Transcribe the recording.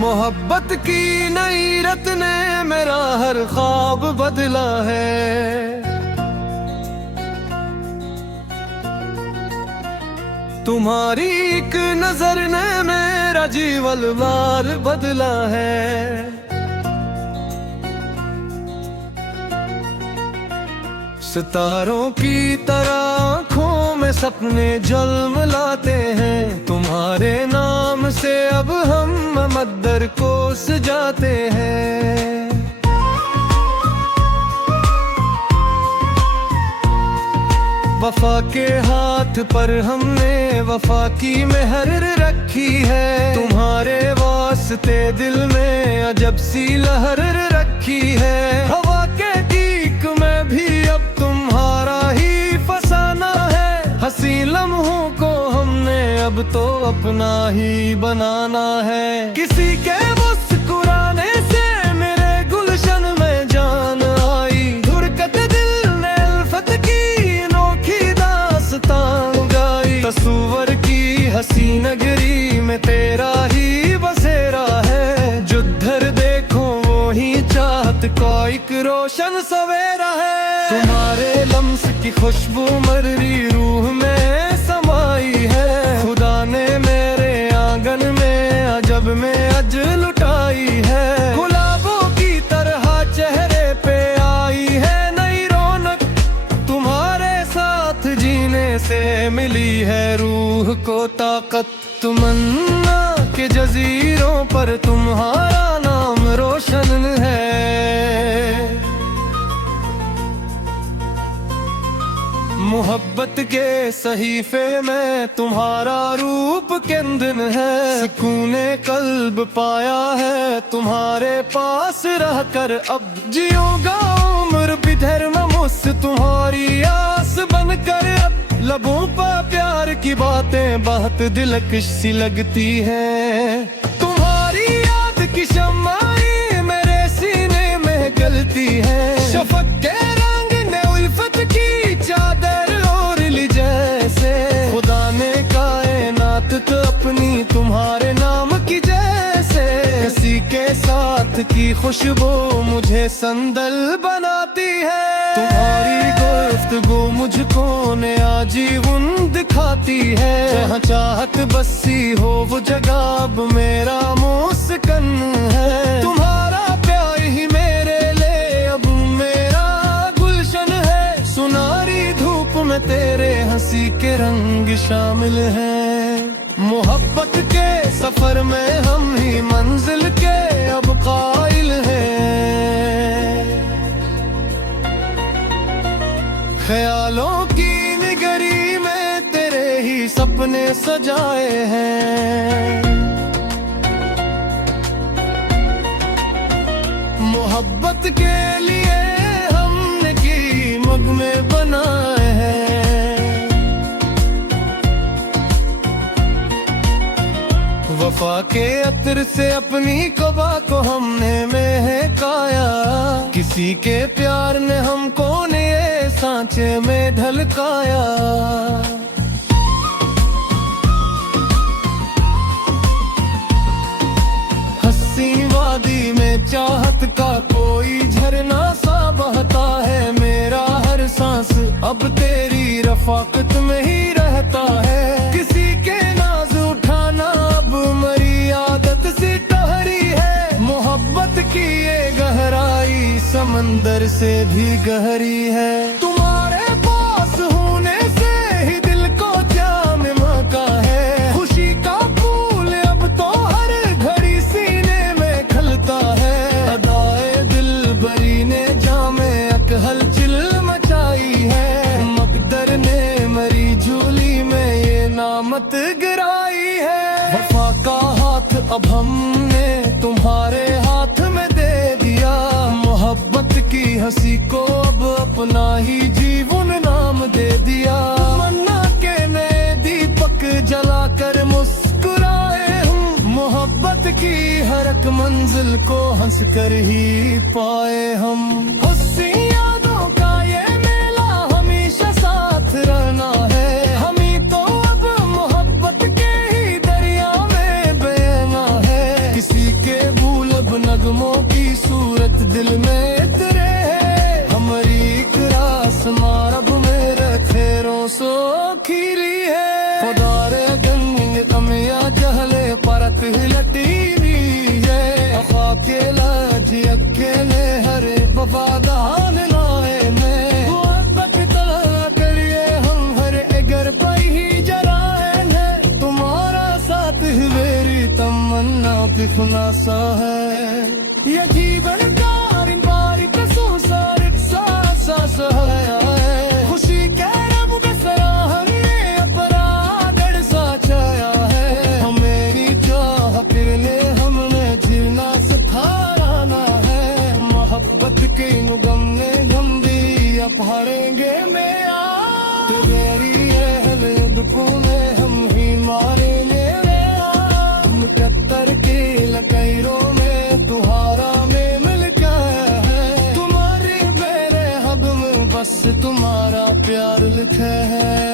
मोहब्बत की नई रत ने मेरा हर ख्वाब बदला है। तुम्हारी एक नजर ने मेरा जीवन बार बदला है। सितारों की तरह आँखों में सपने झलमलाते हैं। तुम्हारे नाम से अब हम मद्दर को सजाते हैं। वफा के हाथ पर हमने वफा की मेहर रखी है। तुम्हारे वास्ते दिल में अजब सी लहर रखी है। हवा के गीक में भी अब तुम्हारा ही फसाना है। हंसी लम्हों को हमने अब तो अपना ही बनाना है। किसी के मुस्कुराने से मेरे गुलशन में जान आई। धुरकत दिल ने अल्फत की अनोखी दास्तान गाई। तस्वर की हसी नगरी में तेरा ही बसेरा है। जुद्धर देखो वो ही चाहत का एक रोशन सवेरा है। तुम्हारे लम्स की खुशबू मर्री रूह में समाई है। खुदा ने मेरे आंगन में अजब में अज लुटाई है। गुलाबों की तरह चेहरे पे आई है नई रौनक। तुम्हारे साथ जीने से मिली है रूह को ताकत। तमन्ना के जजीरों पर तुम्हारा नाम रोशन है। मोहब्बत के सहीफे में तुम्हारा रूप केंद्र है। सुकूने कल्ब पाया है तुम्हारे पास रहकर। अब जियोगा उम्र बिधर में मुझसे तुम्हारी आस बनकर। अब लबों पर प्यार की बातें बहुत दिलकश सी लगती है। तुम्हारी याद की शम्माई मेरे सीने में गलती है। शफक के रंग ने उल्फत की चादर ओढ़ ली जैसे। खुदा ने कायनात तो अपनी तुम्हारे नाम की जैसे। किसी के साथ की खुशबू मुझे संदल बनाती है। तुम्हारी गुफ्तगू मुझको नया जीवन दिखाती है। जहाँ चाहत बसी हो वो जगह अब मेरा मुस्कन है। तुम्हारा प्यार ही मेरे लिए अब मेरा गुलशन है। सुनारी धूप में तेरे हंसी के रंग शामिल हैं। मोहब्बत के सफर में हम ही मंजिल के अब कायल हैं। ख्यालों की निगरी में तेरे ही सपने सजाए हैं। मोहब्बत के लिए हमने की मग में बनाए हैं। वफा के अतर से अपनी कबा को हमने महकाया। किसी के प्यार ने हमको नए सांचे में ढलकाया। हंसी वादी में चाहत का कोई झरना सा बहता है। मेरा हर सांस अब तेरी रफाकत में ही रहता है। किसी के नाज उठाना अब मरी आदत सी टहरी है। मोहब्बत की ये गहराई समंदर से भी गहरी है। तुम्हारे पास होने से ही दिल को जाम मका है। खुशी का फूल अब तो हर घड़ी सीने में खलता है। अदाए दिल बरी ने जामे अक हलचल मचाई है। मकदर ने मरी झूली में ये नामत गिराई है। वफा का हाथ अब हमने तुम्हारे हाथ में दे दिया। मोहब्बत की हंसी को अब अपना ही जीवन नाम दे दिया। तमन्ना के नए दीपक जलाकर मुस्कुराए हम। मोहब्बत की हर एक मंजिल को हंस कर ही पाए हम। हंसी यादों का ये मेला हमेशा साथ रहना है। हम ही तो अब मोहब्बत के ही दरिया में बहना है। किसी के सपना सा है ये जीवन का बारीक संसार एक सांस है खुशी के रब का सराहने अपराध सा छाया है मेरी चाह फिरने हमने जीना सिखाना है मोहब्बत के गम ने गम दी अब हारेंगे मैं तेरी अहले दुखों में हम ही मारेंगे मुकद्दर की लकीरों में तुम्हारा में मिल गया है तुम्हारी मेरे हब में बस तुम्हारा प्यार लिखा है